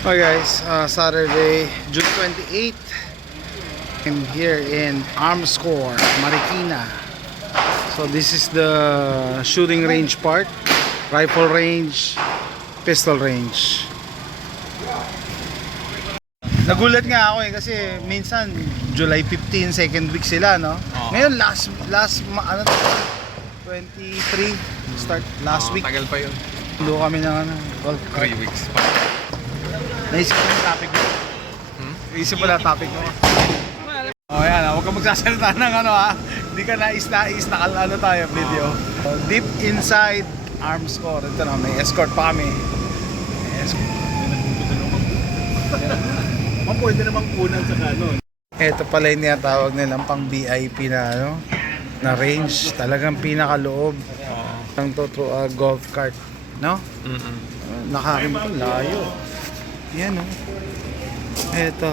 Hi guys, Saturday, June 28th. I'm here in Armscor, Marikina. So this is the shooting range part, rifle range, pistol range. Nagulat nga ako kasi minsan July 15 second week sila, no? Ngayon last 23 start last week. Tagal pa yun. Doon kami ng golf 3 weeks pa. Naisip ko yung topic mo. Naisip mo na topic mo. Oh, yan. Huwag kang magsasalita ng hindi ka nais-nais na tayo video. Deep inside Armscor. Ito na, may escort pa kami. Pwede namang kunan sa kanon. Ito pala yung tinatawag nilang pang VIP na na range. Talagang pinakaloob. Ang golf cart. No? Nakakim ko, layo. Yan o. Eto.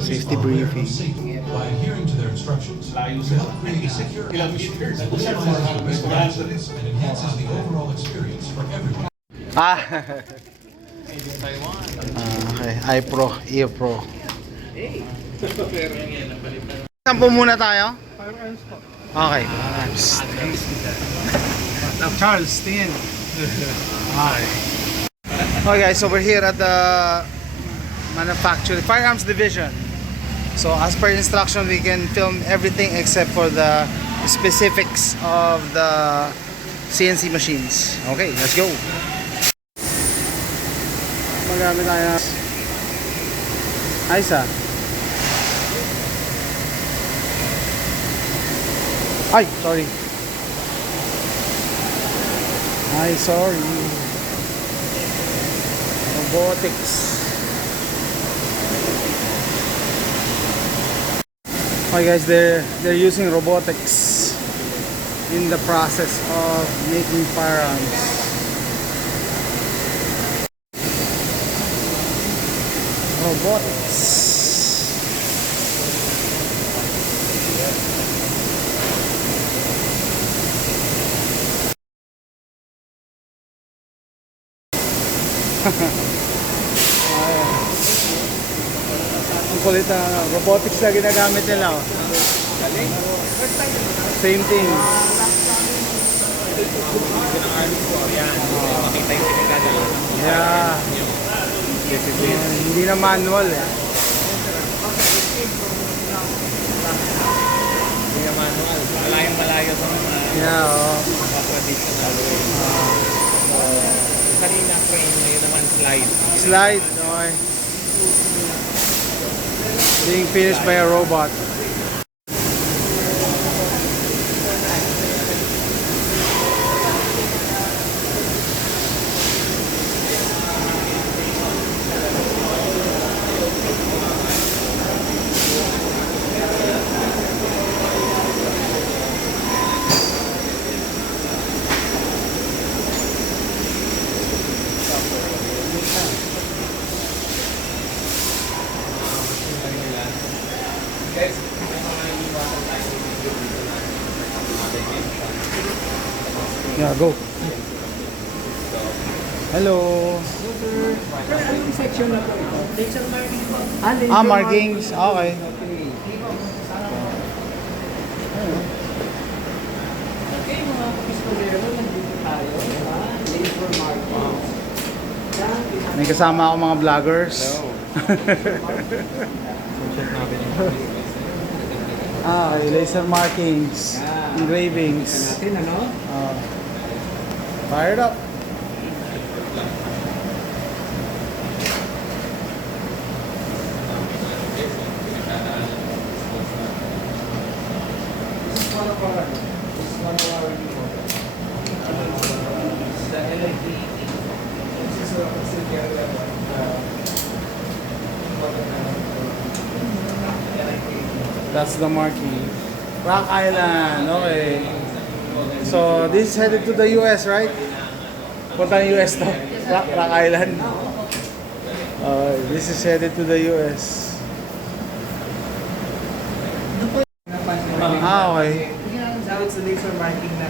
Safety briefing. By adhering to their instructions, we help create a secure atmosphere that minimizes risk of accidents and enhances the overall experience for everyone. Okay, iPro, earpro. Sampo muna tayo? Okay. Charles, tingin. Okay. Okay guys, so we're here at the manufacturing firearms division. So as per instruction, we can film everything except for the specifics of the CNC machines. Okay, let's go. Magamit tayo. Aysa. Ay, sorry. Ay, sorry. Robotics. Okay guys, they're using robotics in the process of making firearms. Robotics. Ang kulit na robotics na ginagamit nila. Same thing. Yeah. Hindi na manual eh. Hindi na manual. Malayong-malayo sa mga traditional way. Kanina frame, ngayon naman slide. Slide. Okay. Being finished by a robot. Yeah, go. Hello. Section na po. Laser marking. Markings. Okay. Okay, mga pistolero, nandito tayo. Laser marking. May kasama ako mga vloggers. Okay, laser markings, engravings. Natin, ano? Fired up. That's the marking. Rock Island, okay. So this is headed to the US, right? Punta ng US to. Rock Island. This is headed to the US. Okay. Now it's the laser marking na.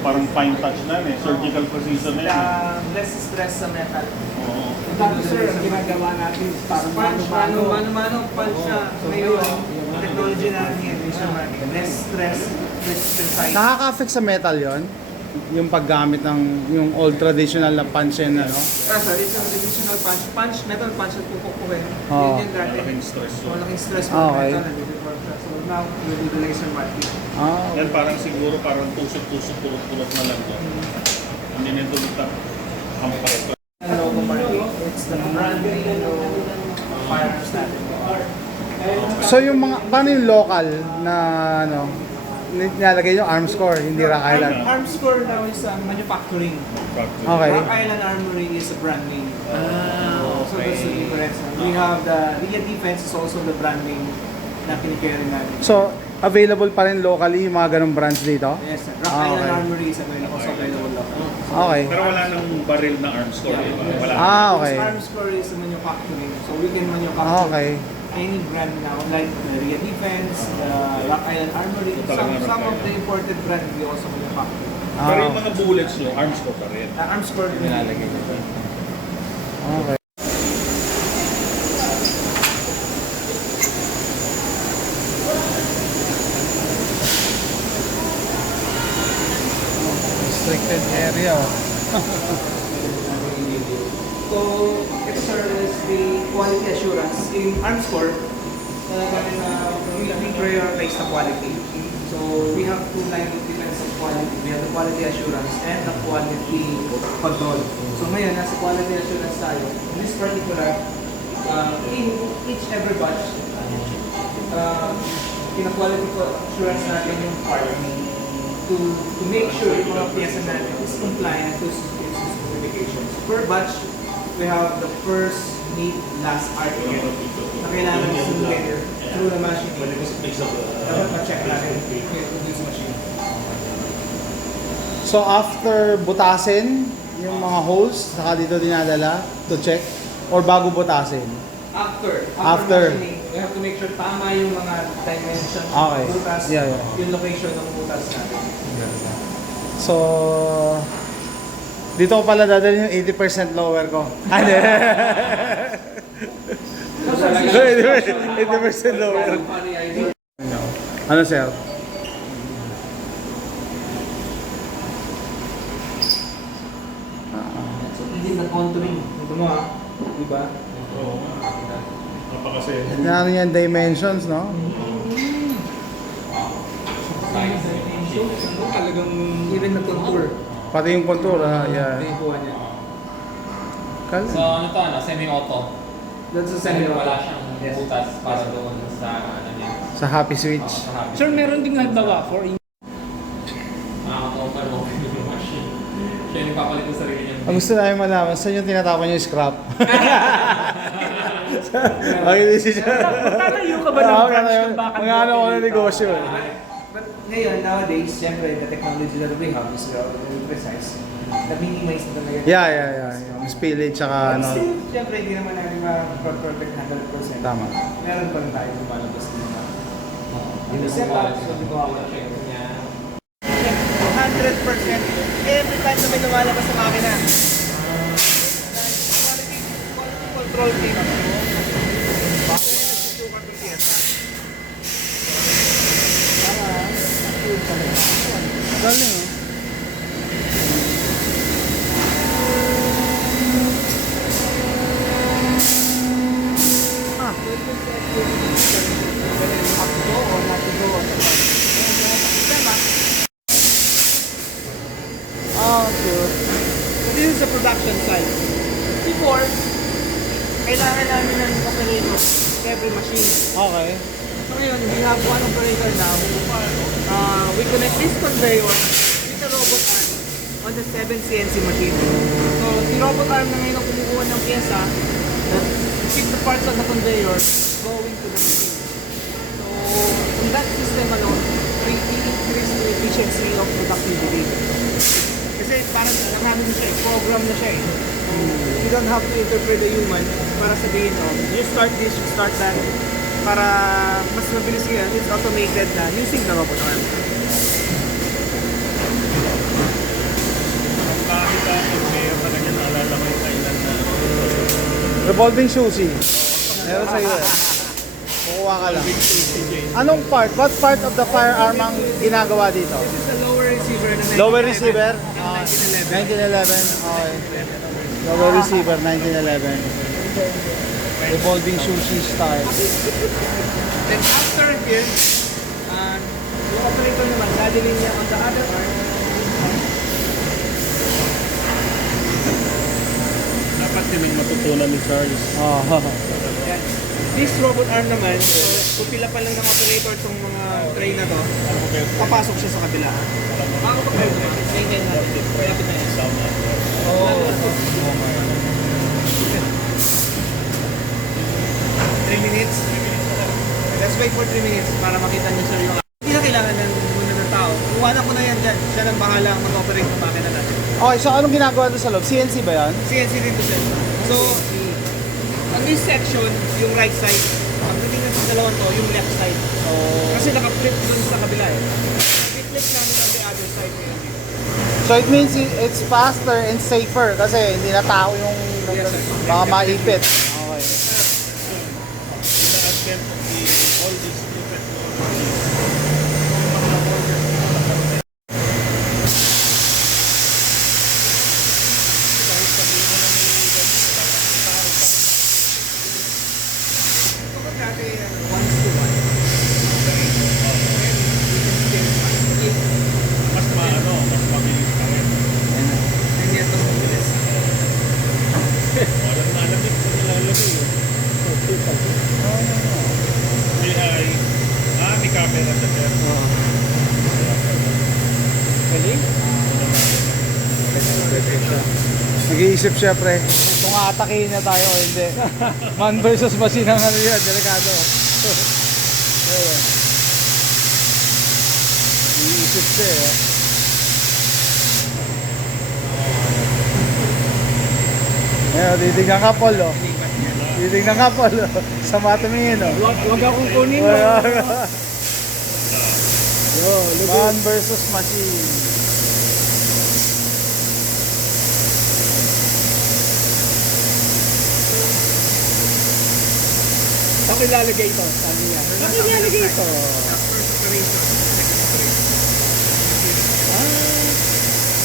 parang fine touch na eh. Surgical precision na yan. Less stress sa metal. Oo. Tapos sir, ang ginagawa natin parang mano-mano punch siya. Ngayon, technology natin yan, laser marking. Less stress, less precise. Nakaka-affect sa metal yon yung paggamit ng yung old traditional na punch and ano. Sorry, it's a traditional punch, metal punch at pupukuhin. Oo. Yun yung dati. Malaking stress. Malaking stress Ah, for okay. metal and before siya. So now, we do the laser marking. Ah, Yan parang siguro parang tusok-tusok, pulot-pulot na lang to. Hindi na ito hampas. Logo marking, it's the branding of firearms natin. so yung mga, paano yung local na ano, nilalagay yung arm score, hindi Rock Island. Arms Core now is manufacturing. Okay. Rock Island Armory is a brand name. So that's the difference. We have the Ria Defense is also the brand name na kinikerry namin. So, available pa rin locally yung mga ganong brands dito? Yes, sir. Rock Ah, Island okay. Armory is also available local. Okay. Pero wala nang baril na arms core, di ba? Wala. Ah, okay. This Arms Core is manufacturing. So we can Ah, manufacture okay. any brand now, like the Ria Defense, the Rock Island Armory. Some of the imported brands we also manufacture. Pero yung Ah, mga bullets nyo, arms core pa rin. Arms Core nilalagay dito. okay. Restricted area. So, ito sir is the quality assurance in Arms Core. We prioritize the quality. So, we have two lines of defense of quality. We have the quality assurance and the quality control. So, ngayon, nasa quality assurance tayo. In this particular, in each every batch, pina-quality assurance natin yung part to make sure yung mga piyesa natin is compliant to its specifications. Per batch, we have the first, meet, last article na kailangan sundin through the machine. Dapat ma-check natin yung use machine. So after butasin yung mga holes, saka dito dinadala to check or bago butasin? After After. machining, we have to make sure tama yung mga dimension Okay. ng butas, Yeah, yeah. yung location ng butas natin. So dito ko pala dadalhin yung 80% lower ko. Ano? 80% lower. Ano sir? So, hindi na contouring. Ito mo ha, di ba? Oo. Napakasaya. Ano yan dimensions, no? Talagang even na contour. Pati yung contour, yeah. Naikuha niya. So ano to, semi-auto. That's a Kasi semi wala siyang butas para doon sa ano niya. Sa happy switch. Sa happy. Sir, meron ding nagbawa for Nakaka-open yung machine. Siya yung nagpapalit ng sarili niya. Ang gusto namin malaman, saan yung tinatapon yung scrap? Okay, this is Tatayo ka ba ng branch ng bakal? Mga ano ko na negosyo. But ngayon, nowadays, syempre, the technology that we have is very precise. Na-minimize na talaga. Yeah. Yung spillage, But tsaka ano. still, syempre, hindi naman natin ma-perfect 100%. Tama. Meron pa rin tayo lumalabas din na. Yung The setup, so di ba? 100% every time na may lumalabas sa makina. Quality control team. Galing, oh. Good. So this is the production side. Before, kailangan namin ng operator every machine. Okay. So ngayon, we have one operator now. We connect this conveyor with the robot arm on the 7 CNC machine. So si robot arm na ngayon ang kumukuha ng pyesa, keep the parts on the conveyor going to the machine. So in that system alone, we increase the efficiency of productivity. Kasi parang namin siya, program na siya eh. You don't have to interpret the human para sabihin, oh, you start this, you start that. Para mas mabilis yan, it's automated na using the robot arm. Revolving sushi. Meron sa'yo eh. Kukuha ka lang. Anong part? What part of the firearm ang ginagawa dito? This is the lower receiver ng Lower receiver? 1911. 1911. Okay. Lower receiver, 1911. Revolving sushi style. Then after here, yung operator naman, dadalhin niya on the other arm. Dapat yun ang matutunan ni Charles. Oh. Yan. This robot arm naman, so pupila pa lang ng operator itong mga tray na to, papasok siya sa kabila. Bago pa kayo naman, maintain natin. Malapit na yan. Oh. 3 minutes. Let's wait for 3 minutes para makita niyo sir yung... Hindi na kailangan ng muna ng tao. Iwanan ko na yan dyan. Siya nang bahala mag-operate ng makina natin. Okay, so anong ginagawa doon sa loob? CNC ba yan? CNC dito sir. So, ang this section, yung right side. Pagdating na sa dalawang to, yung left side. Kasi naka-flip dun sa kabila eh. I-flip namin on the other side. So it means it's faster and safer kasi hindi na tao yung Yes, sir. mga maipit. Okay. All these stupid Kapag dati, 1:1. mas mas mabilis ka rin. And yet, mas mabilis. Walang nalamig sa nilalagay yun. May camera sa sir. Galing? Nag-iisip siya pre, kung aatakihin na tayo o hindi. Man versus machine ang ano yan, delikado. Ayun. Nag-iisip siya eh. Ayun, titignan ka Paul oh. Titignan ka Paul oh. Sama tumingin oh. Huwag akong kunin mo. Man versus machine. Ako ilalagay ito, sabi niya. Ako ilalagay ito. First operation, second operation.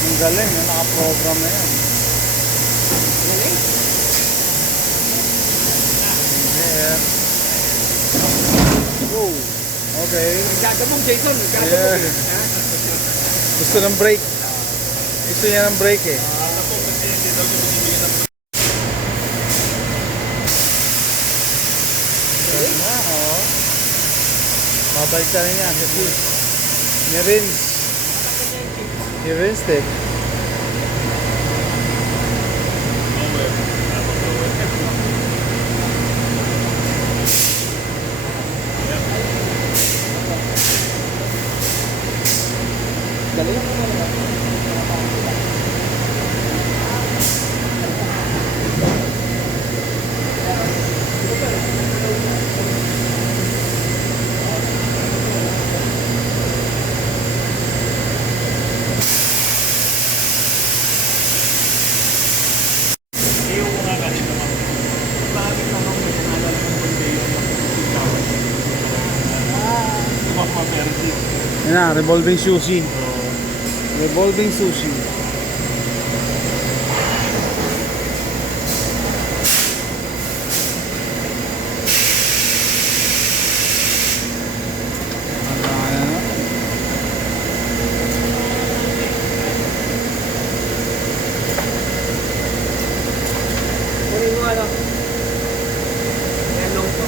Ang galing, yun, naka-program na yan. Galing? Yeah. Oh, okay. Nagkagabog, Jason. Nagkagabog. Yeah. Ha? Gusto ng break. Gusto niya ng break eh. Galing na, oh. Babalik ka na niya kasi ni-rinse. I-rinse it. Galing mo naman. Yung mga kanina naman. Bakit naman may pangalan ng conveyor na pagkakawan? Mas Yan na, revolving sushi. Revolving sushi. Kunin mo ano. Yan long to.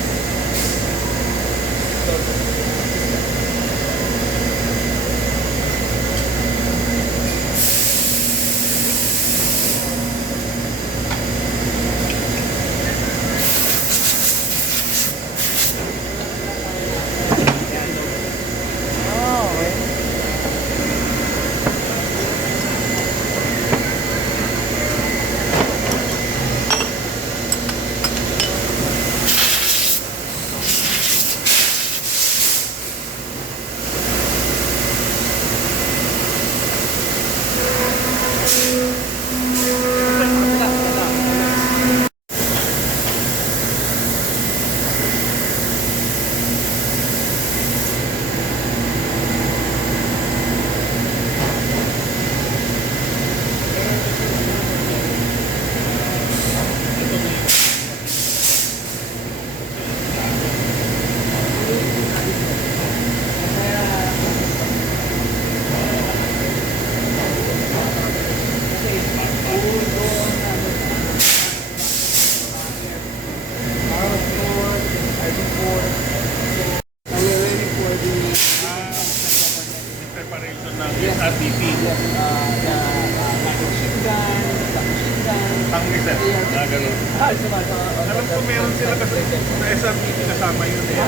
Ang reset. Ganun. Alam ko meron sila kasi sa SRPT kasama yun eh.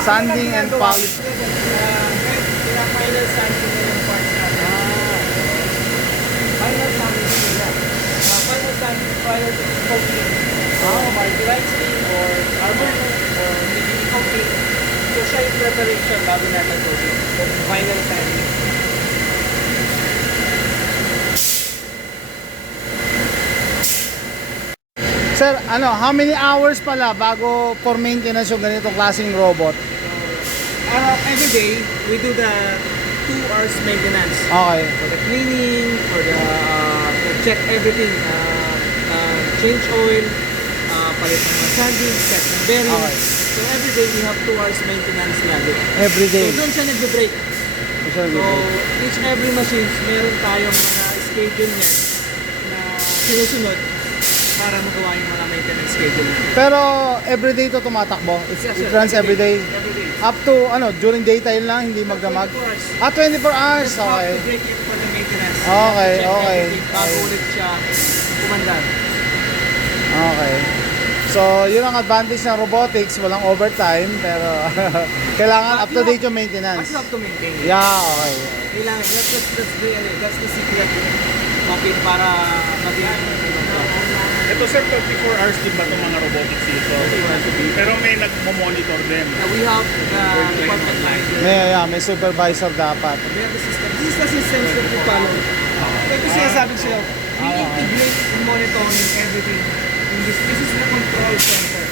Sanding and polish. Final sanding na yung parts natin. Final sanding nila. Final sanding prior to coating. Lighting or armor or maybe coating. So siya yung preparation bago natin coating. Final sanding. Sir, ano, how many hours pala bago for maintenance yung ganitong klaseng robot? Every day, we do the 2 hours maintenance. Okay. For the cleaning, for the to check everything, change oil, palit ng mga sanding, check ng bearing. Okay. So every day we have 2 hours maintenance lagi. Every day. So doon siya nagbe-break. So each every machine, meron tayong mga schedule niyan na sinusunod para magawa yung mga maintenance schedule niyan. Pero everyday to tumatakbo? It runs every day? Every day. Up to, ano, during daytime lang, hindi magdamag? 24 hours. 24 hours, Just have okay. to break it for the maintenance. Okay, Check okay. everything bago ulit siya kumandar. Okay. So, yun ang advantage ng robotics, walang overtime, pero kailangan up to date yung But maintenance. you have to maintain it. Yeah, okay. Kailangan, that's the secret of it para maging Ito sir, 24 hours din ba itong mga robotics dito? Pero may nagmo-monitor din. We have the department manager. May supervisor dapat. We have the system. This is the systems that we follow. Ito sinasabi sa'yo, we integrate and monitoring everything. This is the control center.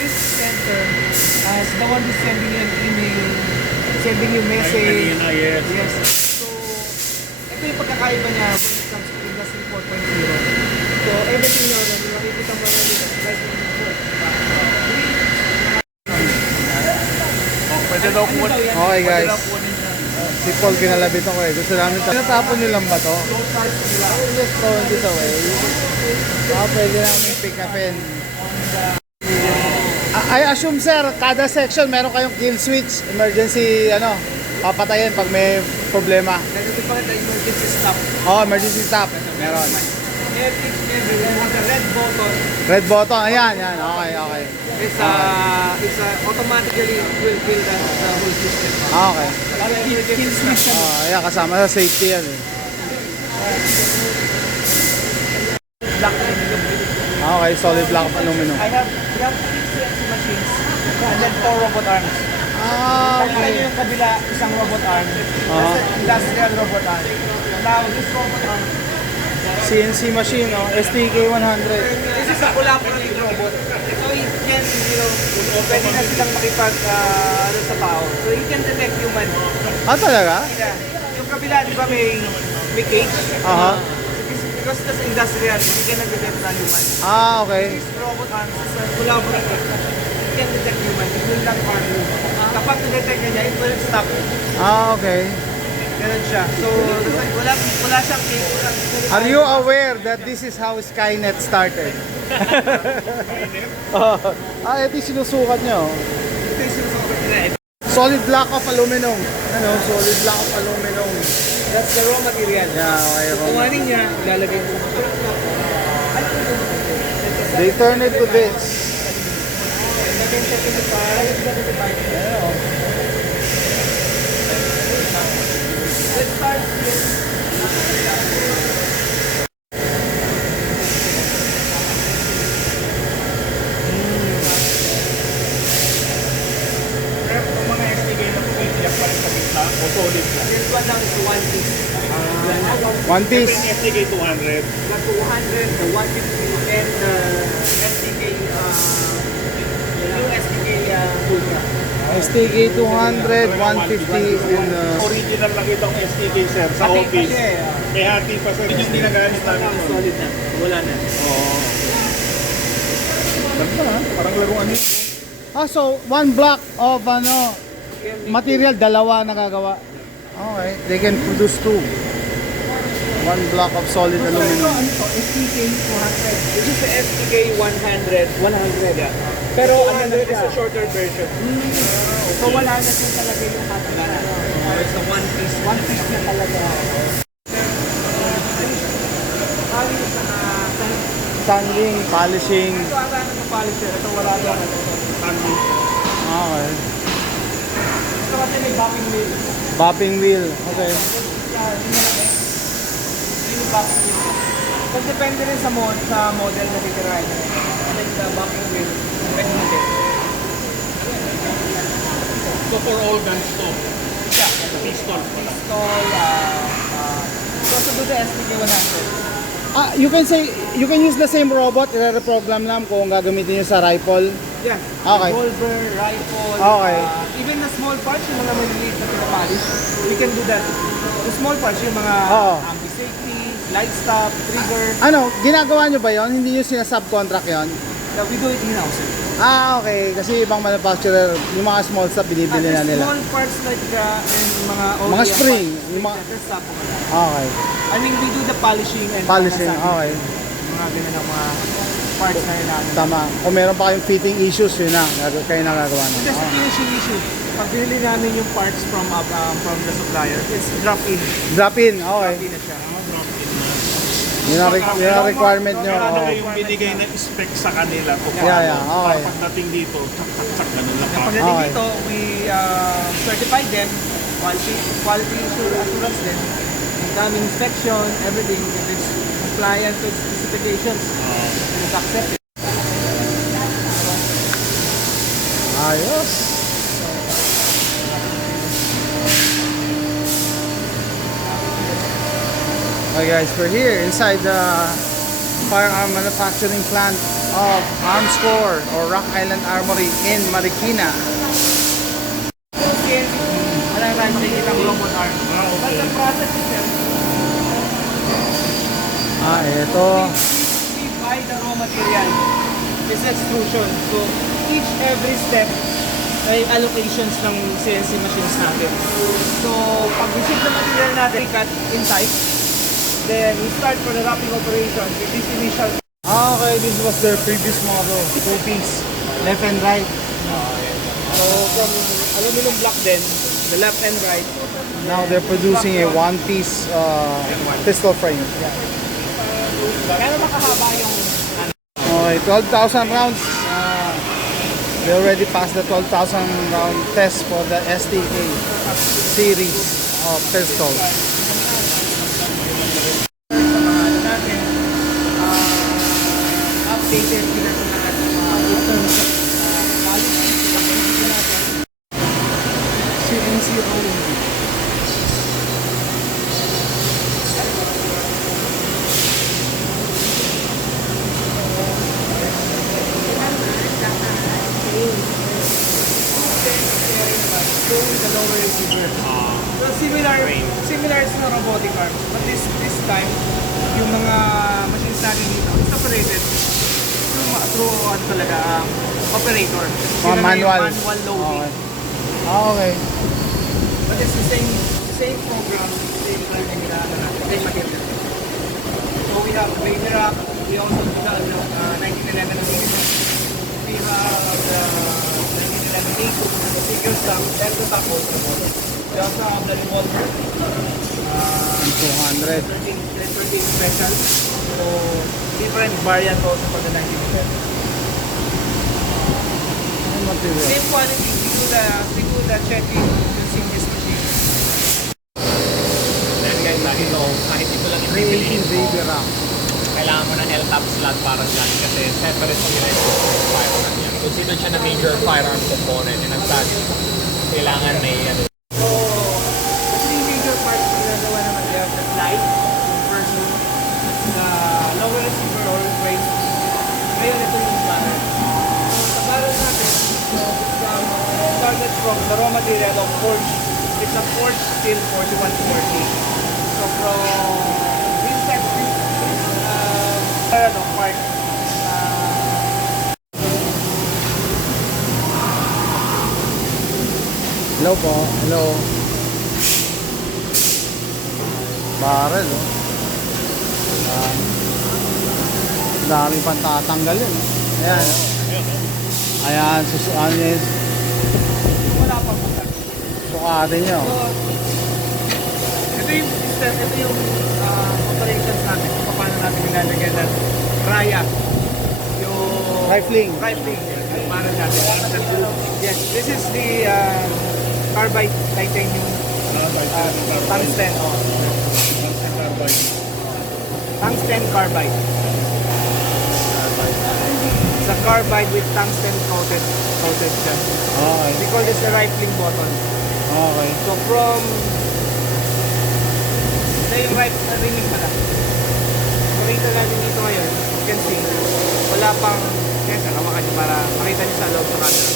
This center is the one who's sending you an email, sending you message. Kanina, yes. Yes. So, ito yung pagkakaiba niya when it comes to Industry 4.0. So, everything nyo, makikita mo na dito, like before. Pwede daw po. Okay guys. Si Paul kinalabit ako eh. Gusto namin ito. Tinatapon nilang ba to? Just throw this away. Pwede namin pick upin. I assume sir, kada section meron kayong kill switch, emergency papatayin pag may problema. Ganito pa rin the emergency stop. Oh, emergency stop. Meron. Every have the red button. Red button, ayan, yan. Okay, okay. It's automatically will kill the whole system. Okay. Kill switch siya. Oh, ayan, kasama sa safety yan eh. Black line yung Okay, solid block of aluminum. I have 6 CNC machines and then 4 robot arms. Nakita Okay. niyo yung kabila, isang robot arm. That's an industrial robot arm. Now, this robot arm, CNC machine, STK 100. this is a collaborative robot. So, it can, pwede na silang makipag sa tao. So, it can detect human. Ah, talaga? Yung kabila, di ba may cage? Aha. Because that's industrial, you cannot detect na human. Ah, okay. This robot arm is a collaborative. It can detect human. It will not harm you. Kapag na-detect niya, it will stop. Ah, okay. Ganun siya. So, wala siyang cage. Are you aware that this is how Skynet started? Ito yung sinusukat nyo. Ito yung sinusukat nila. Solid block of aluminum. Solid block of aluminum. That's the raw material. Yeah, okay. Kumanin niya, ilalagay mo. They turn it to this. Let's start here. Pero kung mga STK na po, iyak pa rin sa gitna o solid lang. This one lang is one piece. One Ito piece. yung STK 200. The 200, the 150, and the STK, yung STK Ultra. STK 200, 150, and Original lang itong STK sir sa Hati pa office. siya eh. May hati pa sir. Yung ginagamit namin. Solid na. Wala na. Oo. Ganda ha? Parang laruan yun. so one block of material, dalawa nagagawa. Okay, they can produce two. One block of solid aluminum. STK 200. This is the STK 100. 100. Yeah. Pero 100 is a shorter version. So wala na siya talaga yung hati. It's a one piece. One piece na talaga. sanding, polishing. Ito ata ng polisher. Ito wala lang. Okay. Ito kasi may bopping wheel. Bopping wheel. Okay. Yung bopping wheel. So, depende rin sa model na titirahin. Like the bopping wheel. Depende din. So for all guns to, Yeah. pistol. Pistol, so do the STK-100. You can use the same robot, i-reprogram lang kung gagamitin nyo sa rifle. Yeah. Okay. Revolver, rifle, Okay. even the small parts, yung mga maliliit na pinapolish, we can do that. The small parts, yung mga Oo. anti-safety, light stop, trigger, Ano, ginagawa nyo ba yon? Hindi nyo sinasubcontract yon? we do it in-house. Okay. Kasi ibang manufacturer, yung mga small stuff, binibili na nila. Small parts like and mga OEM Mga spring, parts, yung mga- that's sub. Okay. I mean, we do the polishing and Polishing, mga okay. mga ganun ang mga parts na yun namin. Tama. Kung meron pa kayong fitting issues, yun na. Kayo na gagawa na. Just a finishing issue. Pag binili namin yung parts from the supplier, it's drop-in. Drop in, okay. Drop-in na siya. Yun ang requirement nyo. Kaya ano Oo. yung binigay na spec sa kanila to Yeah, yeah, okay. Pagdating dito, tsak-tsak ganun lang. Pagdating Okay. dito, we certify them, quality assurance din, ang daming inspection, everything, if it's compliant with specifications, it's accepted. Ayos. Okay guys, we're here inside the firearm manufacturing plant of Arms Corps or Rock Island Armory in Marikina. CNC, wala tayong makikita ang robot arm. But the process itself, Ito. we buy the raw material. This extrusion. So, every step ay allocations ng CNC machines natin. So, pag receive the material natin, we cut in type. Then, we start for the wrapping operation with this initial. Okay, this was their previous model. Two-piece, left and right. So, from aluminum block then, the left and right. Now they're producing a one-piece pistol frame. Kaya naman kahaba yung Okay, 12,000 rounds. They already passed the 12,000 round test for the STK series of pistols. natin, updated sila sa lahat ng mga policy, natin. CNC rolling. Going the lower receiver. So similar sa robotic arms. But this time, yung mga machines natin dito, it's operated through talaga operator. Sila na yung Manual. manual loading. Okay. But it's the same program, same learning natin, same material. So we have laser rack, we also do the 1911 millimeter. We have the 1911 A2, the figure stock, 10 to top also. We also have the revolver, 200. 13 special. So different variant also for the 1911. Material. Same quality, we do the checking using this machine. Then guys, ito, kahit ito lang yung Creating bibiliin mo, baby rack. kailangan mo ng L-top slot para dyan kasi separate sila yung firearm niya. Consider siya na major firearm component and as such, kailangan may ano. So, the three major parts na ginagawa naman, they have the slide, yung first one, the lower receiver or frame. Ngayon, ito yung barrel. So, sa barrel natin, so, it's started from the raw material of forge. It's a forged steel 4140. So, from this section, part, Hello po. Hello. Barrel, oh. Dami pang tatanggalin. Ayan. Ayan, susuan niya yung wala pang butas. sukatin niyo. So, ito yung system, ito yung operations natin, kung paano natin nilalagyan ng Raya. Yung Rifling. Rifling. Yung para natin. Yes, this is the carbide titanium tungsten. Tungsten carbide. It's a carbide with tungsten coated siya. Okay. We call this the rifling button. Okay. So from yung ringing pala. Makita natin dito ngayon, you can see, wala pang kesa, hawakan nyo para makita nyo sa loob ng camera.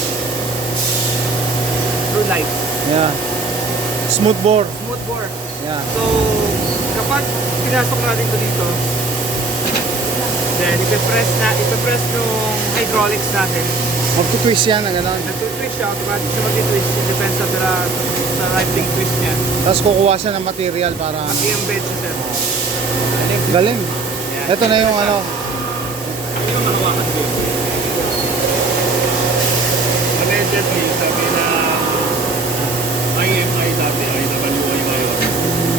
True light. Yeah. Smooth bore. Smooth bore. Yeah. So, kapag pinasok natin ito dito, then ipe-press nung hydraulics natin. Magtutwist yan na gano'n. Nag-twist siya, automatic na mag-twist. It depends sa rifling twist niya. Tapos kukuha siya ng material para... Mag-i-embed siya, sir. Galing. Ito na yung ano. Allegedly, sabi na IMI dati, IWI ngayon,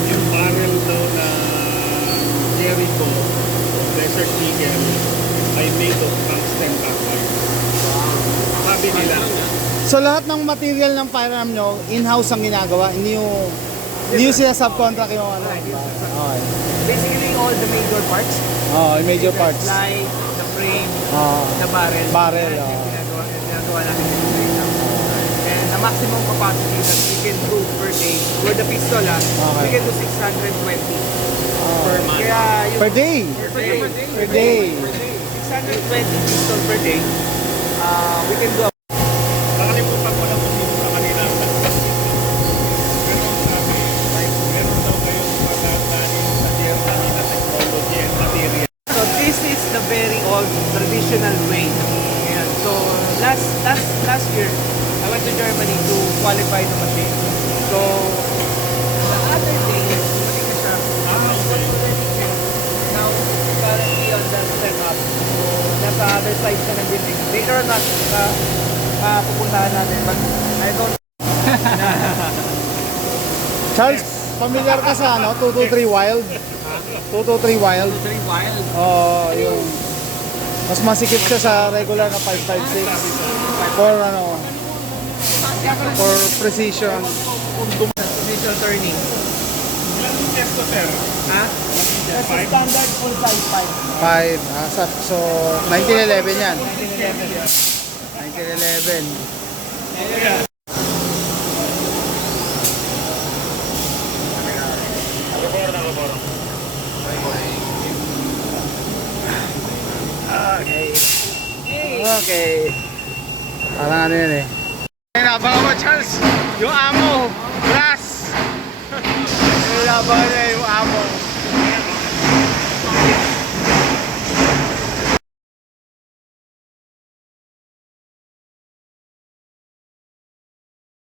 yung barrel daw na Jericho, Desert Eagle, ay made of tungsten carbide. Sabi nila, So lahat ng material ng firearm nyo, in-house ang ginagawa. Hindi yung sila subcontract yung ano. Okay. Basically, all the major parts. Oh, yung major parts. The slide, the frame, Oh. the barrel. Barrel, Yan oh. yung ginagawa natin dito right now. And the maximum capacity that we can do per day, with the pistol, we can do 620 per month. Kaya yung Per day. Per day. 620 pistol per day, we can do nakalimutan ko lang kung sino sa kanila. Pero sabi, meron daw kayong magagaling sa Germany na technology and material. So this is the very old traditional way. Ayan. So last year, I went to Germany to qualify the machine. So the other day, bumalik na siya. Now currently on the setup. So nasa other side siya ng building. Later on pupuntahan natin. But I don't Charles, familiar ka sa ano? 223 Wild? 223 Wild? very wild. Oo, yung... Mas masikip siya sa regular na 556. For ano... For precision. Position turning. Ilang inches to, sir? Ha? That's a standard full size 5. 5. So, 1911 yan. 1911. 1911. Okay. Parang ano yan eh. Inabangan mo, Charles, yung amo, glass. Inabangan niya yung amo.